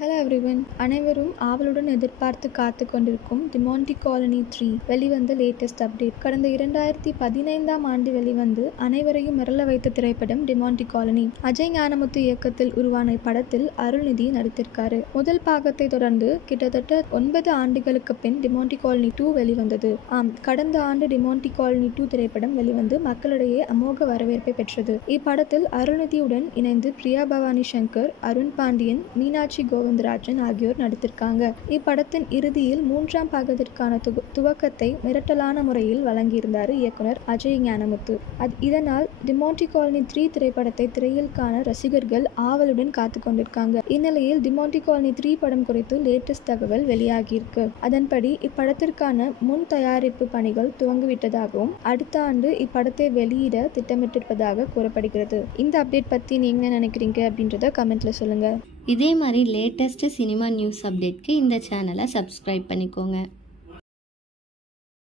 Hello everyone, அனைவரும் ஆவலுடன் எதிர்பார்த்து காத்து கொண்டிருக்கும் தி மாண்டி காலனி 3 வெளிவந்த லேட்டஸ்ட் அப்டேட். கடந்த 2015ஆம் ஆண்டு வெளிவந்து அனைவரையும் மிரள வைத்த திரைப்படம் தி மாண்டி காலனி. அஜய் ஞானமுத்து இயக்கத்தில் உருவான இப்படத்தில் அருள்நிதி நடித்திருக்காரு. முதல் பாகத்தை தொடர்ந்து கிட்டத்தட்ட 9 ஆண்டுகளுக்கு பின் தி மாண்டி காலனி 2 வெளிவந்தது. கடந்த ஆண்டு தி மாண்டி காலனி 2 திரைப்படம் வெளிவந்து மக்களிடையே அமோக வரவேற்பை பெற்றது. இப்படத்தில் அருள்நிதியுடன் இணைந்து பிரியா பவானி சங்கர், அருண் பாண்டியன், மீனாட்சி கோவிந்தராஜன் ஆகியோர் நடித்திருக்காங்க. இப்படத்தின் இறுதியில் 3ஆம் பாகத்திற்கான துவக்கத்தை மிரட்டலான முறையில் வழங்கியிருந்தார் இயக்குனர் அஜய் ஞானமுத்து. இதனால் தி மாண்டி காலனி 3 திரைப்படத்தை திரையில் காண ரசிகர்கள் ஆவலுடன் காத்து கொண்டிருக்காங்க. இந்நிலையில் தி மாண்டி காலனி 3 படம் குறித்து லேட்டஸ்ட் தகவல் வெளியாகியிருக்கு. அதன்படி இப்படத்திற்கான முன் தயாரிப்பு பணிகள் துவங்கிவிட்டதாகவும் அடுத்த ஆண்டு இப்படத்தை வெளியிட திட்டமிட்டிருப்பதாக கூறப்படுகிறது. இந்த அப்டேட் பத்தி நீங்க என்ன நினைக்கிறீங்க அப்படின்றத கமெண்ட்ல சொல்லுங்க. இதே மாதிரி லேட்டஸ்ட் சினிமா நியூஸ் அப்டேட்க்கு இந்த சேனலை சப்ஸ்கிரைப் பண்ணிக்கோங்க.